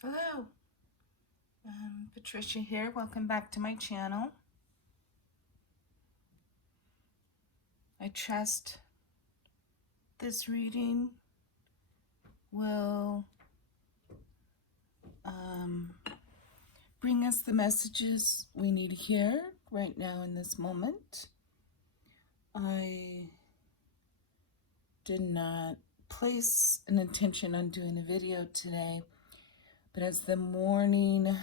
Hello, Patricia here. Welcome back to my channel. I trust this reading will bring us the messages we need to hear right now in this moment. I did not place an intention on doing a video today, but as the morning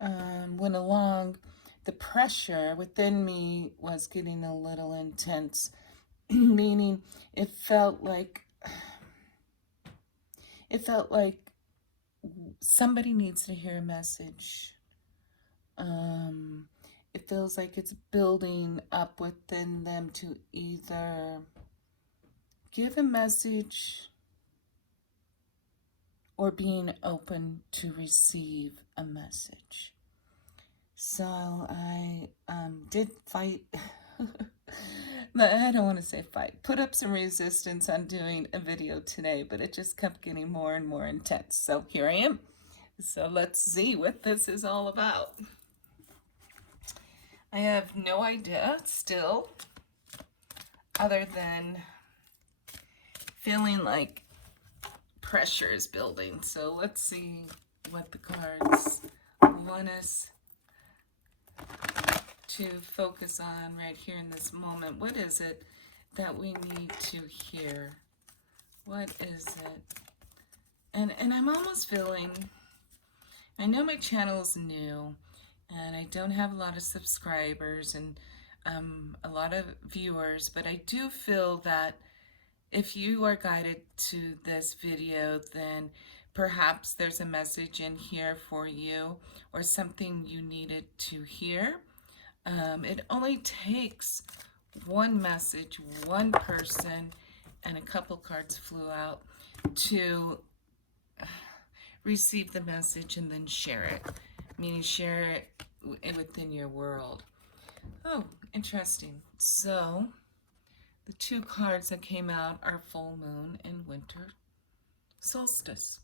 went along, the pressure within me was getting a little intense, meaning it felt like somebody needs to hear a message. It feels like it's building up within them to either give a message or being open to receive a message. So I did fight. I don't want to say fight. Put up some resistance on doing a video today, but it just kept getting more and more intense. So here I am. So let's see what this is all about. I have no idea still, other than feeling like pressure is building. So let's see what the cards want us to focus on right here in this moment. What is it that we need to hear? What is it? And I'm almost feeling, I know my channel is new and I don't have a lot of subscribers and a lot of viewers, but I do feel that if you are guided to this video, then perhaps there's a message in here for you or something you needed to hear. It only takes one message, one person, and a couple cards flew out to receive the message and then share it, meaning share it within your world. Oh, interesting. So the two cards that came out are full moon and winter solstice.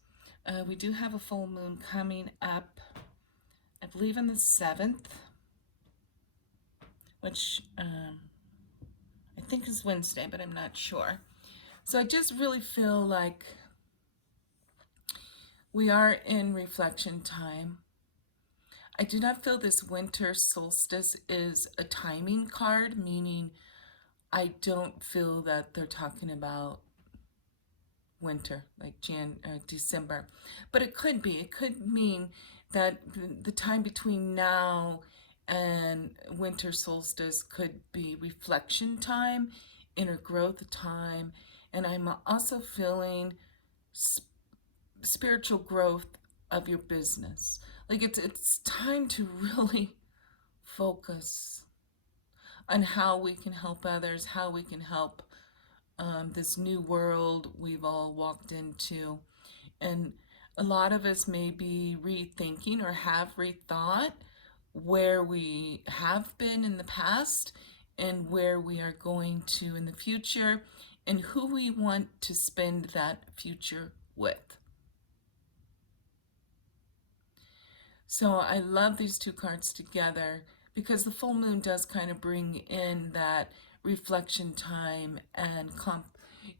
We do have a full moon coming up, I believe on the 7th, which I think is Wednesday, but I'm not sure. So I just really feel like we are in reflection time. I do not feel this winter solstice is a timing card, meaning I don't feel that they're talking about winter, like December. But it could be. It could mean that the time between now and winter solstice could be reflection time, inner growth time, and I'm also feeling spiritual growth of your business. Like it's time to really focus on how we can help others, how we can help this new world we've all walked into. And a lot of us may be rethinking or have rethought where we have been in the past and where we are going to in the future and who we want to spend that future with. So I love these two cards together because the full moon does kind of bring in that reflection time and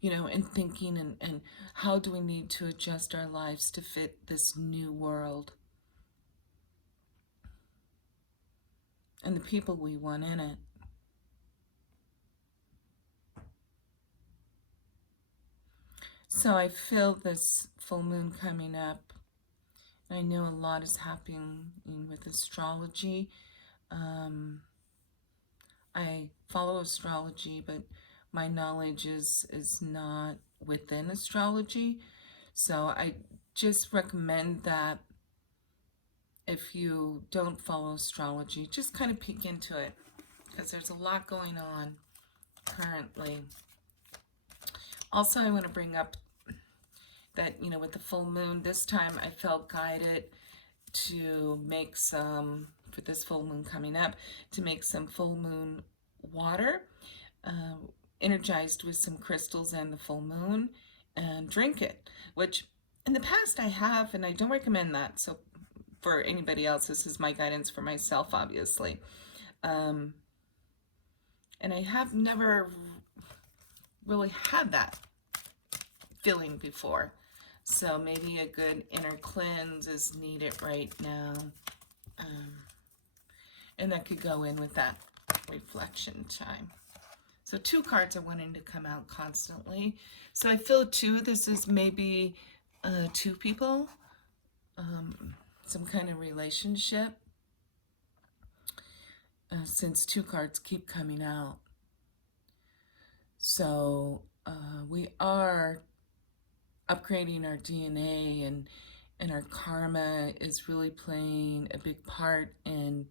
and thinking and how do we need to adjust our lives to fit this new world and the people we want in it. So I feel this full moon coming up. I know a lot is happening with astrology. I follow astrology, but my knowledge is not within astrology. So I just recommend that if you don't follow astrology, just kind of peek into it because there's a lot going on currently. Also, I want to bring up that, with the full moon, this time I felt guided to make some, for this full moon coming up, to make some full moon water, energized with some crystals and the full moon, and drink it, which In the past I have, and I don't recommend that. So for anybody else, this is my guidance for myself, obviously. And I have never really had that feeling before. So maybe a good inner cleanse is needed right now. And that could go in with that reflection time. So 2 cards are wanting to come out constantly. So I feel too, this is maybe 2 people, some kind of relationship, since 2 cards keep coming out. So we are upgrading our DNA, and our karma is really playing a big part in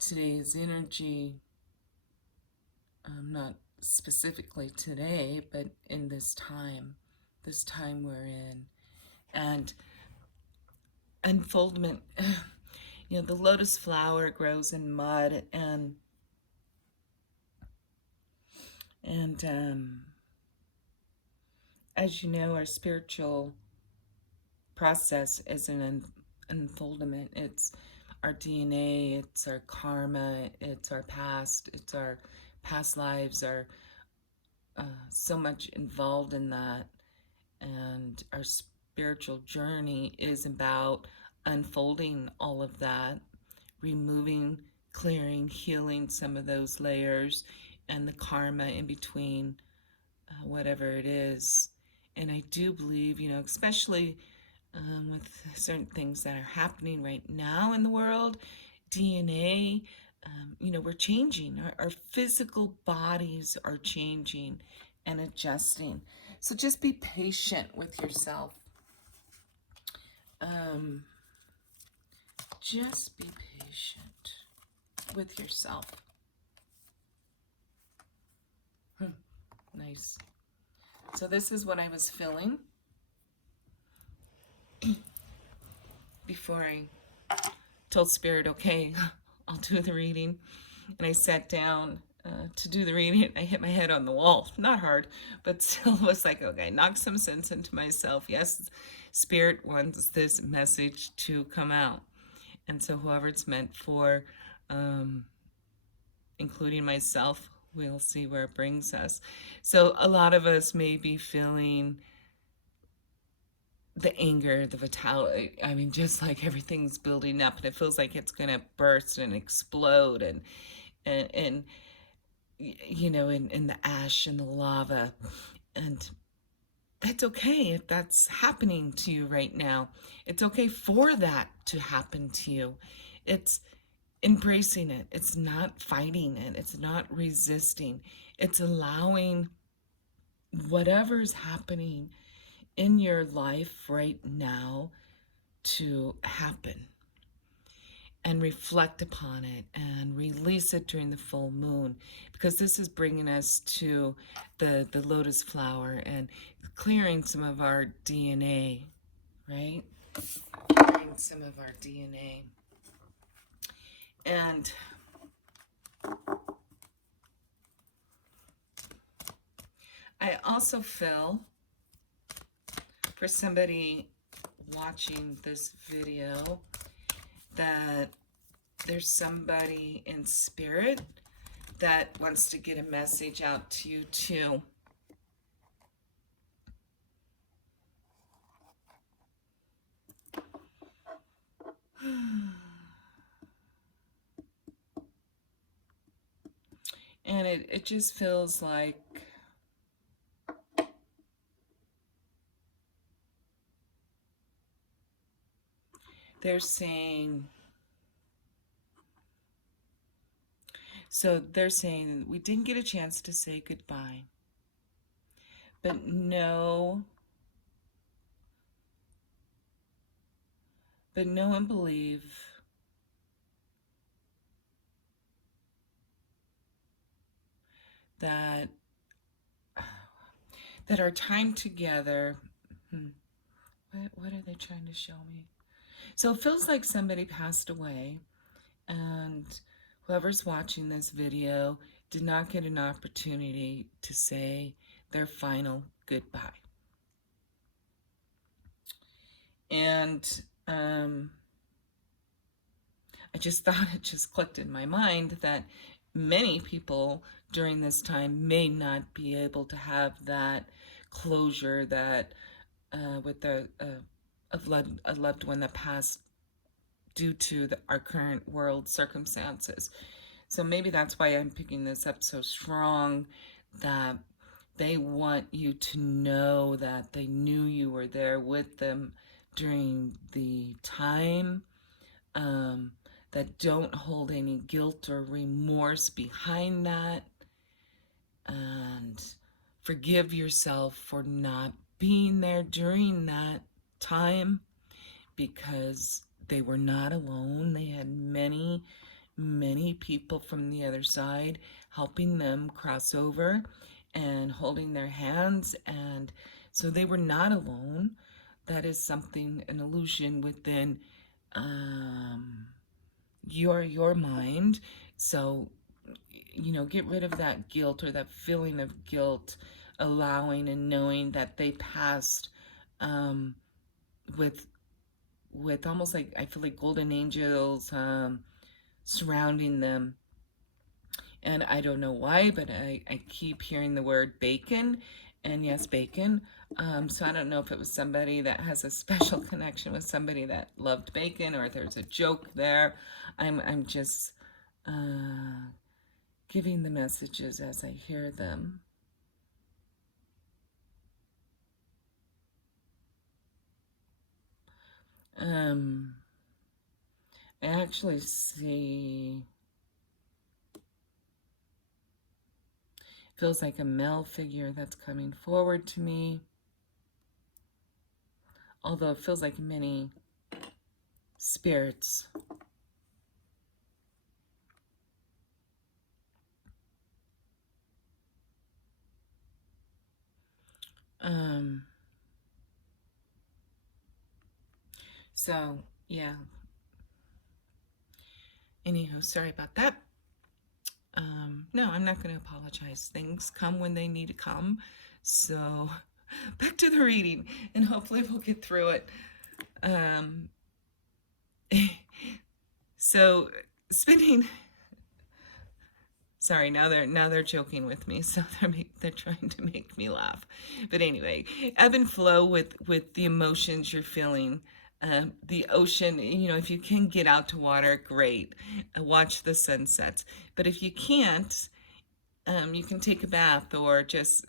today's energy. Not specifically today, but in this time we're in. And unfoldment, you know, the lotus flower grows in mud, and as you know, our spiritual process is an unfoldment. It's our DNA, it's our karma, it's our past, it's our past lives are so much involved in that. And our spiritual journey is about unfolding all of that, removing, clearing, healing some of those layers and the karma in between, whatever it is. And I do believe, you know, especially with certain things that are happening right now in the world, DNA, you know, we're changing. Our physical bodies are changing and adjusting. So just be patient with yourself. Just be patient with yourself. Nice. So this is what I was feeling before I told Spirit, okay, I'll do the reading. And I sat down to do the reading. I hit my head on the wall. Not hard, but still was like, okay, knock some sense into myself. Yes, Spirit wants this message to come out. And so whoever it's meant for, including myself, we'll see where it brings us. So a lot of us may be feeling the anger, the vitality. I mean, just like everything's building up and it feels like it's going to burst and explode, and you know, in the ash and the lava. And that's okay if that's happening to you right now. It's okay for that to happen to you. It's embracing it. It's not fighting it. It's not resisting. It's allowing whatever's happening in your life right now to happen, and reflect upon it and release it during the full moon, because this is bringing us to the lotus flower and clearing some of our DNA, right? Clearing some of our DNA. And I also feel, for somebody watching this video, that there's somebody in spirit that wants to get a message out to you too. And it just feels like they're saying, so they're saying, we didn't get a chance to say goodbye, but know and believe that our time together, what are they trying to show me? So it feels like somebody passed away, and whoever's watching this video did not get an opportunity to say their final goodbye. And I just thought, it just clicked in my mind that many people during this time may not be able to have that closure that with a loved one that passed due to our current world circumstances. So maybe that's why I'm picking this up so strong, that they want you to know that they knew you were there with them during the time, that don't hold any guilt or remorse behind that, and forgive yourself for not being there during that time, because they were not alone. They had many, many people from the other side helping them cross over and holding their hands, and so they were not alone. That is something, an illusion within your mind. So, get rid of that guilt or that feeling of guilt, allowing and knowing that they passed with almost like, I feel like golden angels surrounding them. And I don't know why, but I keep hearing the word bacon, and yes, bacon. So I don't know if it was somebody that has a special connection with somebody that loved bacon, or if there's a joke there. I'm just giving the messages as I hear them. I actually see, feels like a male figure that's coming forward to me, although it feels like many spirits. So yeah, anyhow, sorry about that. No, I'm not going to apologize. Things come when they need to come. So back to the reading, and hopefully we'll get through it. So spinning. Sorry, now they're joking with me, so they're trying to make me laugh. But anyway, ebb and flow with the emotions you're feeling. The ocean, if you can get out to water, great. Watch the sunsets. But if you can't, you can take a bath, or just,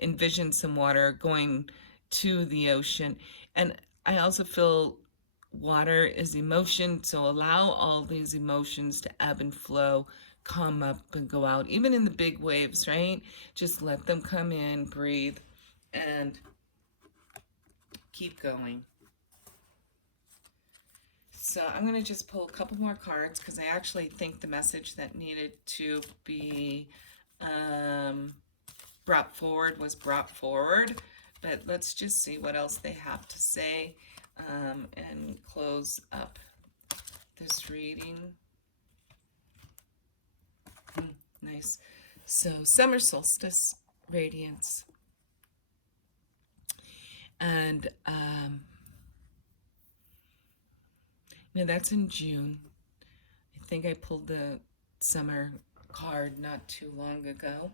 envision some water going to the ocean. And I also feel water is emotion, so allow all these emotions to ebb and flow, come up and go out, even in the big waves, right? Just let them come in, breathe, and keep going. So I'm going to just pull a couple more cards, because I actually think the message that needed to be brought forward was brought forward. But let's just see what else they have to say, and close up this reading. Nice. So summer solstice radiance. And that's in June. I think I pulled the summer card not too long ago.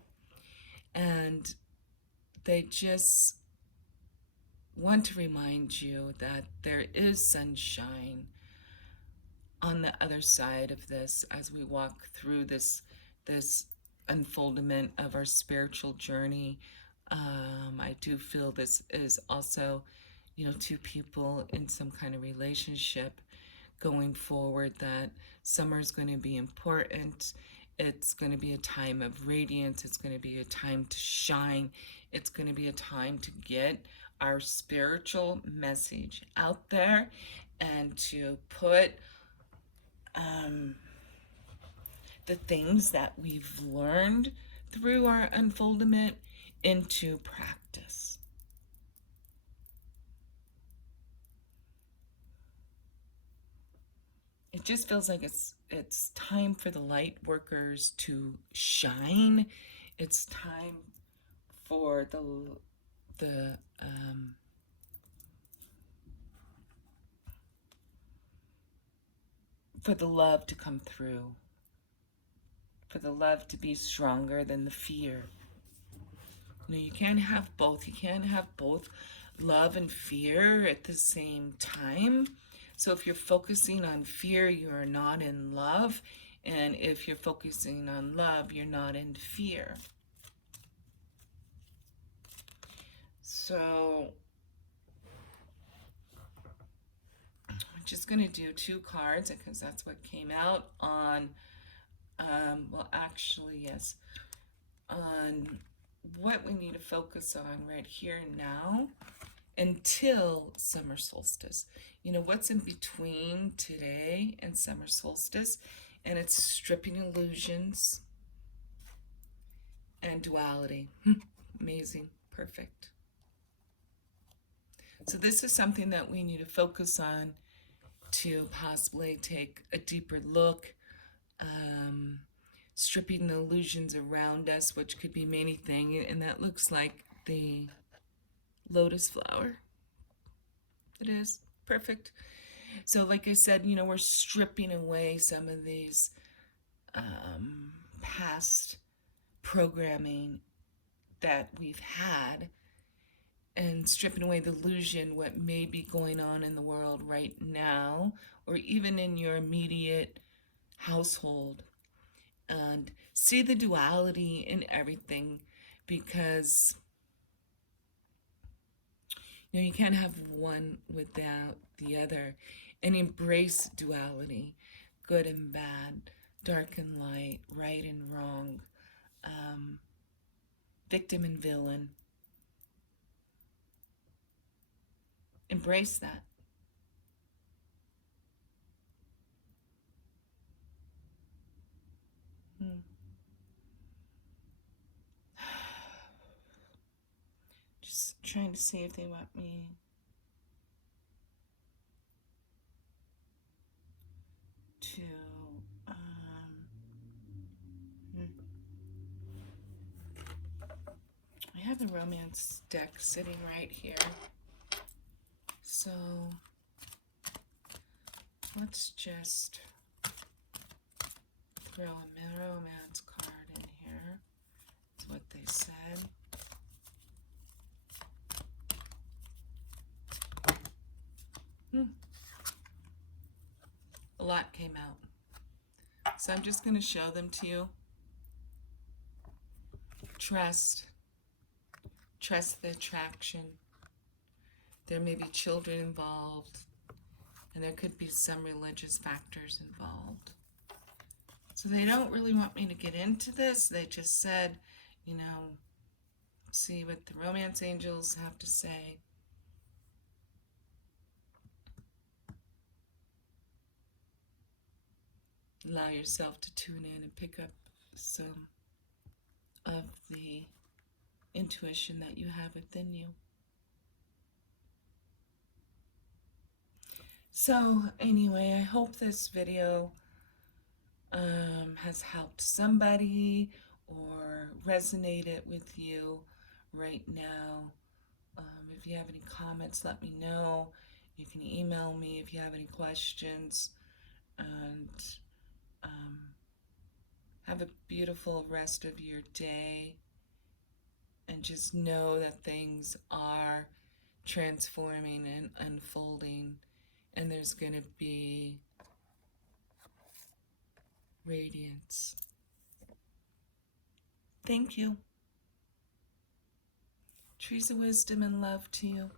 And they just want to remind you that there is sunshine on the other side of this, as we walk through this unfoldment of our spiritual journey. I do feel this is also, two people in some kind of relationship going forward, that summer is going to be important. It's going to be a time of radiance. It's going to be a time to shine. It's going to be a time to get our spiritual message out there, and to put the things that we've learned through our unfoldment into practice. It just feels like it's time for the light workers to shine. It's time for the for the love to come through, for the love to be stronger than the fear. You know, you can't have both. You can't have both love and fear at the same time. So if you're focusing on fear, you are not in love. And if you're focusing on love, you're not in fear. So I'm just going to do 2 cards because that's what came out on, well, actually, yes, on what we need to focus on right here and now until summer solstice. You know, what's in between today and summer solstice? And it's stripping illusions and duality. Amazing. Perfect. So this is something that we need to focus on to possibly take a deeper look, stripping the illusions around us, which could be many things, and that looks like the lotus flower. It is. Perfect. So like I said, you know, we're stripping away some of these past programming that we've had and stripping away the illusion, what may be going on in the world right now, or even in your immediate household. And see the duality in everything, because you know, you can't have one without the other. And embrace duality, good and bad, dark and light, right and wrong, victim and villain. Embrace that. Just trying to see if they want me to I have the romance deck sitting right here, so let's just throw a romance card in here. That's what they said. A lot came out, so I'm just going to show them to you. Trust the attraction. There may be children involved, and there could be some religious factors involved. So they don't really want me to get into this. They just said, you know, see what the romance angels have to say. Allow yourself to tune in and pick up some of the intuition that you have within you. So anyway, I hope this video has helped somebody or resonated with you right now. If you have any comments, let me know. You can email me if you have any questions. And have a beautiful rest of your day. And just know that things are transforming and unfolding. And there's going to be radiance. Thank you. Trees of wisdom and love to you.